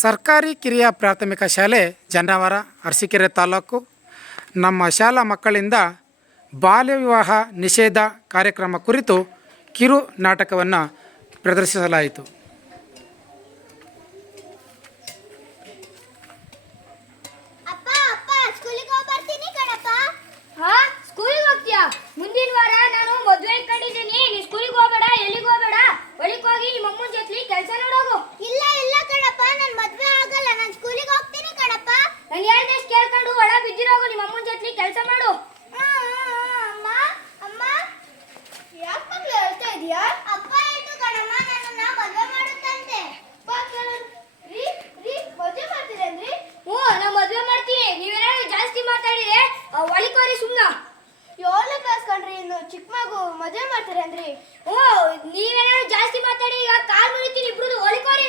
ಸರ್ಕಾರಿ ಕಿರಿಯ ಪ್ರಾಥಮಿಕ ಶಾಲೆ ಜನ್ನಾವರ ಅರಸೀಕೆರೆ ತಾಲೂಕು. ನಮ್ಮ ಶಾಲಾ ಮಕ್ಕಳಿಂದ ಬಾಲ್ಯ ವಿವಾಹ ನಿಷೇಧ ಕಾರ್ಯಕ್ರಮ ಕುರಿತು ಕಿರು ನಾಟಕವನ್ನು ಪ್ರದರ್ಶಿಸಲಾಯಿತು. ಮುಂದಿನ ವಾರ ನಾನು ಮದುವೆ ಇಟ್ಕೊಂಡಿದ್ದೀನಿ. ನೀ ಸ್ಕೂಲಿಗೆ ಹೋಗಬೇಡ, ಎಲ್ಲಿಗೆ ಹೋಗಬೇಡ, ಒಳಗೆ ಹೋಗಿ ನಿಮ್ಮ ಅಮ್ಮನ ಜೊತೆ ಕೆಲಸ ನೋಡೋಗು. ಇಲ್ಲ ಇಲ್ಲ ಕಣಪ್ಪ, ನಾನು ಮದುವೆ ಆಗಲ್ಲ, ನಾನು ಸ್ಕೂಲಿಗೆ ಹೋಗ್ತೀನಿ ಕಣಪ್ಪ. ನಾನು ಹೇಳ್ದಷ್ಟು ಕೇಳ್ಕೊಂಡು ಒಳ ಬಿದ್ದಿರೋಗು, ನಿಮ್ಮ ಅಮ್ಮನ ಜೊತೆ ಕೆಲಸ ಮಾಡು. ಅಮ್ಮ ಅಮ್ಮ, ಯಾಕೆ ಮಗಳು ಹೇಳ್ತಾ ಇದೀಯಾ? ಅಪ್ಪ ಹೇಳ್ತು ಕಣಮ್ಮ, ನನ್ನನ್ನ ಮದುವೆ ಮಾಡುತ್ತಂತೆ. ರೀ ರೀ ಮದುವೆ ಮಾಡ್ತೀರೇನ್ರಿ? ಹ್ಞೂ, ನಾ ಮದುವೆ ಮಾಡ್ತೀನಿ. ನೀವೇನಾದ್ರು ಜಾಸ್ತಿ ಮಾತಾಡಿದ್ರೆ ಒಳಗೆ ಹೋರಿ ಸುಮ್ಮನೆ. 7ನೇ ಕ್ಲಾಸ್ ಕಂಡ್ರಿ, ಇನ್ನು ಚಿಕ್ಕ ಮಗು ಮದುವೆ ಮಾಡ್ತೀರೇನ್ರಿ? ಹ್ಞೂ, ನೀವೇನಾದ್ರು ಜಾಸ್ತಿ ಮಾತಾಡಿ ಈಗ ಕಾಲ್ ಮುರಿತೀನಿ ಇಬ್ರದ್ದು. ಒಳಗೆ ಹೋರಿ.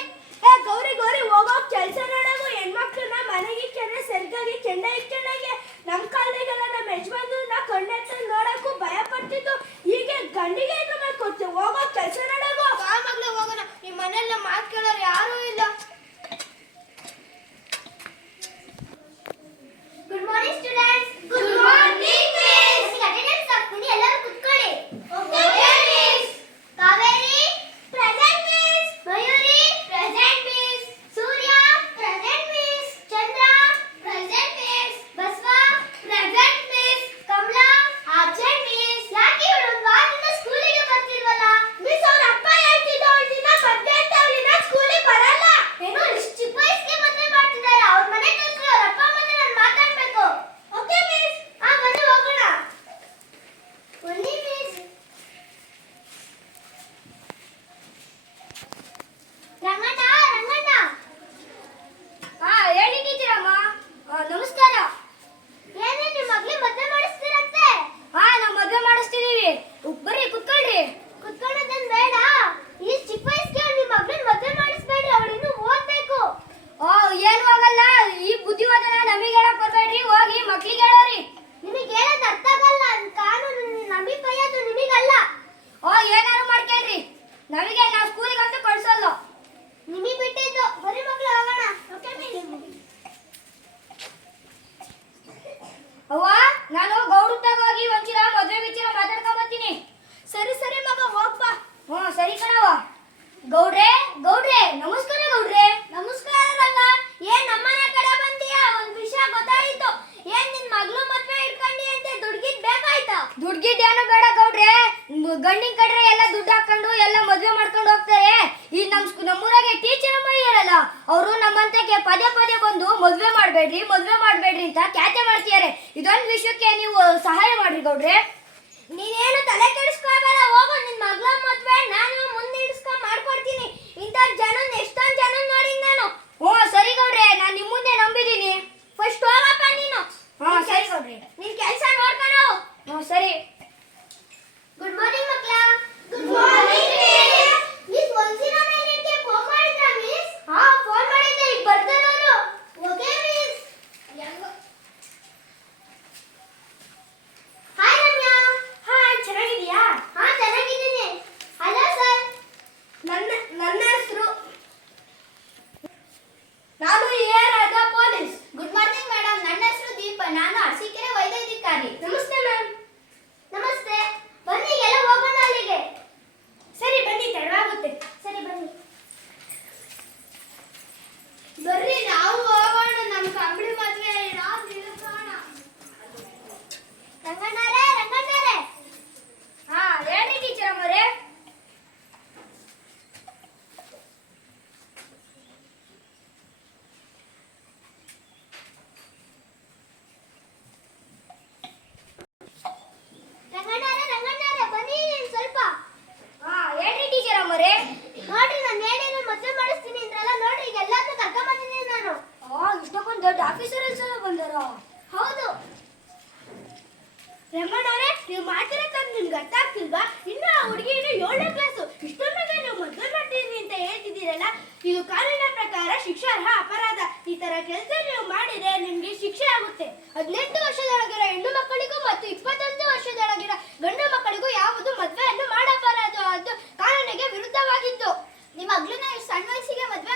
ಗೌರಿ ಗೌರಿ ಹೋಗೋಕ್ ಕೆಲಸ ನೋಡೋದು. ಹೆಣ್ಮಕ್ಳನ್ನ ಮನೆಗೆ ಇಕ್ಕಂದ್ರೆ ಸರ್ಗಾಗಿ ಚೆಂದ ಇಕ್ಕಂಡಾಗೆ. ನಮ್ಮ ಕಾಲದಾಗೆಲ್ಲ ನಮ್ಮ ಯಜಮಾನ್ರನ್ನ ಕಣ್ಣೆತ್ತ ನೋಡಕ್ಕೂ ಭಯ ಪಡ್ತಿದ್ದು. ಹೀಗೆ ಗಂಡಿಗೆ ಕೊಟ್ಟು ಹೋಗೋಕ್ ಕೆಲಸ ನೋಡೋದು. ಆ ಮಗ್ಳು ಹೋಗೋಣ, ಈ ಮನೆಯಲ್ಲ ಮಾತು ಕೇಳೋರು ಯಾರೂ ಇಲ್ಲ. Good morning students. Good morning miss. Attendance ಹಾಕ್ತೀನಿ, ಎಲ್ಲರೂ ಕೂತ್ಕೊಳ್ಳಿ. Okay miss. Kaveri present miss. Mayuri present miss. Surya present miss. Chandra present miss. Basava present miss. Kamala absent miss. ಯಾಕೆ ಇವಳು ಒಂದು ವಾರದಿಂದ ಸ್ಕೂಲಿಗೆ ಬರ್ತಿಲ್ವಲ್ಲ? ಮಿಸ್, ಅವ್ರ ಅಪ್ಪ ಹೇಳ್ತಿದ್ದ ಅವಳ ದಿನ ಮದ್ವೆ ಅಂತ, ಅವಳಿನ ಸ್ಕೂಲಿಗೆ ಬರಲ್ಲ. ಏನೋ ಇಷ್ಟು ಚಿಕ್ಕ ವಯಸ್ಸಿಗೆ ಮದ್ವೆ ಮಾಡ್ತಿದ್ದಾರೆ. ಅವ್ರ ಮನೆ ಕಳ್ಸ್ರಿ, ಅವ್ರ ಅಪ್ಪ ಅಮ್ಮನ ನಾನು ಮಾತಾಡ್ಬೇಕು. Okay miss. ಬನ್ನಿ ಹೋಗೋಣ. ಬನ್ನಿ ಮಿಸ್. ರಂಗಣ್ಣ ರಂಗಣ್ಣ. ಹೇಳಿ ಟೀಚರ್ ಅಮ್ಮ. ನಮಸ್ಕಾರ. ಏನೇ ನಿಮ್ಮ ಮಗಳಿಗೆ ಮದುವೆ ಮಾಡಿಸ್ತೀರಂತೆ? ನಾವು ಮದುವೆ ಮಾಡಿಸ್ತಿದೀವಿ. ಬರ್ರಿ ಕುತ್ಕೊಳ್ರಿ. ಕುತ್ಕೊಳ್ಳೋದೇನ್ ಬೇಡ. ಈ ಚಿಕ್ಕ ವಯಸ್ಸಿಗೆ ನಿಮ್ಮ ಮಗಳನ್ನ ಮದುವೆ ಮಾಡಿಸ್ಬೇಡಿ, ಅವಳು ಇನ್ನೂ ಓದ್ಬೇಕು. ಏನು ಆಗಲ್ಲ. ಈ ಬುದ್ಧಿವಾದನ ನಮಗೆ ಹೇಳಕ್ ಬರ್ಬೇಡ್ರಿ, ಹೋಗಿ ಮಕ್ಳಿಗೆ ಹೇಳೋರಿ. ನಿಮಗೆ ಹೇಳೋದು ಅರ್ಥ ಆಗಲ್ಲ. ಕಾನೂನು ನಮಗೆ ಬೈಯೋದು ನಿಮಗಲ್ಲ. ಏನಾರು ಮಾಡ್ಕೇಳ್ರಿ, ನಮಗೆ ನಾವು ಸ್ಕೂಲಿಗೆ ಅಂತ ಕಳ್ಸಲ್ಲ. ನಿಮಗೆ ಬಿಟ್ಟಿದ್ದು. ಬರೀ ಮಗಳು ಹೋಗೋಣ. Okay miss. ಅವ್ವ, ನಾನು ಗೌಡ್ರದಾಗ ಹೋಗಿ ಒಂಚೂರ ಮದುವೆ ವಿಚಾರ ಮಾತಾಡ್ಕೊಂಡ್ ಬರ್ತೀನಿ. ಸರಿ ಸರಿ ಮಗ, ಹೋಗ್ಬಾ. ಸರಿ ಕಣವ್ವ. ಗೌಡ್ರೆ ಗೌಡ್ರೆ, ನಮಸ್ಕಾರ ಗೌಡ್ರೆ. ನಮಸ್ಕಾರ ರಂಗ. ಏನ್ ನಮ್ಮನೆ ಕಡೆ ಬಂದಿಯಾ? ಒಂದ್ ವಿಷಯ ಗೊತ್ತಾಯಿತು. ಏನ್ ನಿನ್ ಮಗಳು ಮದ್ವೆ ಇಟ್ಕೊಂಡಿ ಅಂತೆ? ದುಡ್ಗಿದ್ ಬೇಕಾಯ್ತಾ? ದುಡ್ಗಿದ್ ಏನು ಬೇಡ ಗೌಡ್ರೆ. ಗಂಡಿನ ಕಡ್ರೆ ಎಲ್ಲ ದುಡ್ಡು ಹಾಕೊಂಡು ಎಲ್ಲ ಮದುವೆ ಮಾಡ್ಕೊಂಡು ಹೋಗ್ತಾರೆ. ಈ ನಮ್ಮೂರಾಗೆ ಟೀಚರ್ ಅಮ್ಮ ಇರಲ್ಲ, ಅವರು ನಮ್ಮಂತಕ್ಕೆ ಪದೇ ಪದೇ ಬಂದು ಮದುವೆ ಮಾಡ್ಬೇಡ್ರಿ ಅಂತ ಕ್ಯಾತೆ ಮಾಡ್ತಿದ್ದಾರೆ. ಇದೊಂದು ವಿಷಯಕ್ಕೆ ನೀವು ಸಹಾಯ ಮಾಡ್ರಿ ಗೌಡ್ರೆ. ನೀನೇನು ತಲೆ ಕೆಡಿಸ್ಕೋಬೇಡ, ಹೋಗು. ನಿನ್ ಮಗಳ ಮದ್ವೆ ನಾನು ಮುಂದೆ ಇಡಿಸ್ಕೊಂಡ್ ಮಾಡ್ಕೊಡ್ತೀನಿ. ಇಂಥ ಜನ ಎಷ್ಟೊಂದ್ ಜನ ನೋಡಿ ನಾನು. ಸರಿ ಗೌಡ್ರೆ, ನಾನು ನಿಮ್ಮ ಮುಂದೆ ನಂಬಿದ್ದೀನಿ. ಫಸ್ಟ್ ಹೋಗಪ್ಪ ನೀನು. ಸರಿ ಗೌಡ್ರೆ. ನಿನ್ ಕೆಲಸ ನೋಡ್ಕೊಂಡು. ಸರಿ. ಗುಡ್ ಮಾರ್ನಿಂಗ್ ಮಕ್ಕಳ. Good morning miss. ಮಿಸ್ ಒಂದಿನ ನನಗೆ ಫೋನ್ ಮಾಡಿದ್ರಾ ಮಿಸ್? ಫೋನ್ ಮಾಡಿದ್ದೆ, ಈಗ ಬರ್ತಾರೆ ಅವರು. Okay miss. Hi Ramya. Hi, ಚೆನ್ನಾಗಿದ್ದೀಯಾ? ಚೆನ್ನಾಗಿದ್ದೀನಿ. Hello sir. ನನ್ನ ಹೆಸರು ನಾನು Raja police. Good morning madam. ನನ್ನ ಹೆಸರು ದೀಪ, ನಾನು ಅರಸೀಕೆರೆ ವೈದ್ಯಾಧಿಕಾರಿ. ನಮಸ್ತೆ ಮ್ಯಾಮ್. ನಮಸ್ತೆ. ಬನ್ನಿ ಎಲ್ಲ ಹೋಗೋಣ ಅಲ್ಲಿಗೆ. ಸರಿ ಬನ್ನಿ, ತಡವಾಗುತ್ತೆ. ಸರಿ ಬನ್ನಿ. ಬರ್ರಿ ನಾವು ಹೋಗೋಣ. ನಮ್ಮ ಕಂಬಳಿ ಮದುವೆ ನಾವು ನಿಲ್ಲಿಸೋಣ. ರಂಗಣ್ಣರೇ ರಂಗಣ್ಣರೇ. ಹೇಳಿ ಟೀಚರ್ ಅಮ್ಮರೇ. ರಂಗಣ್ಣರೇ ಬನ್ನಿ ಸ್ವಲ್ಪ. ಹೇಳಿ ಟೀಚರ್ ಅಮ್ಮರೇ. ನೋಡ್ರಿ, ನಾನು ಹೇಳಿರೋ ಮದುವೆ ಮಾಡಿಸ್ತೀನಿ ಅಂದ್ರಲ್ಲ, ನೋಡ್ರಿ ಈಗ ಎಲ್ಲಾದ್ರೂ ಕರ್ಕೊಂಡ್ ಬಂದಿದ್ದೀನಿ ನಾನು. ಇಷ್ಟಕ್ಕೊಂದು ದೊಡ್ಡ ಆಫೀಸರ್ ಎಲ್ಲ ಬಂದಾರ. ಹೌದು. ರಂಗಣ್ಣರೇ, ನೀವು ಮಾಡ್ತಿರೋದು ನಿಮ್ಗೆ ಅರ್ಥ ಆಗ್ತಿಲ್ವಾ? ಇನ್ನು ಆ ಹುಡುಗಿ ಇನ್ನು 7ನೇ ಕ್ಲಾಸು. ಇಷ್ಟೊಂದಾಗ ನೀವು ಮದುವೆ ಮಾಡ್ತೀನಿ ಅಂತ ಹೇಳ್ತಿದ್ದೀರಲ್ಲ, ಇದು ಕಾನೂನಿನ ಪ್ರಕಾರ ಶಿಕ್ಷಾರ್ಹ ಅಪರಾಧ. ಈ ತರ ಕೆಲಸ ನೀವು ಮಾಡಿದ್ರೆ ನಿಮ್ಗೆ ಶಿಕ್ಷೆ ಆಗುತ್ತೆ. 18 ವರ್ಷದೊಳಗಿರೋ ಹೆಣ್ಣು ಮಕ್ಕಳಿಗೂ ಮತ್ತು 21 ವರ್ಷದೊಳಗಿರೋ ಗಂಡು ಮಕ್ಕಳಿಗೂ ಯಾವುದು ಮದುವೆಯನ್ನು ಮಾಡಬಾರದು. ಅದು ಕಾನೂನಿಗೆ ವಿರುದ್ಧವಾಗಿತ್ತು. ನಿಮ್ಮ ಮಗಳನ್ನ ಇಷ್ಟು ಸಣ್ಣ ವಯಸ್ಸಿಗೆ ಮದುವೆ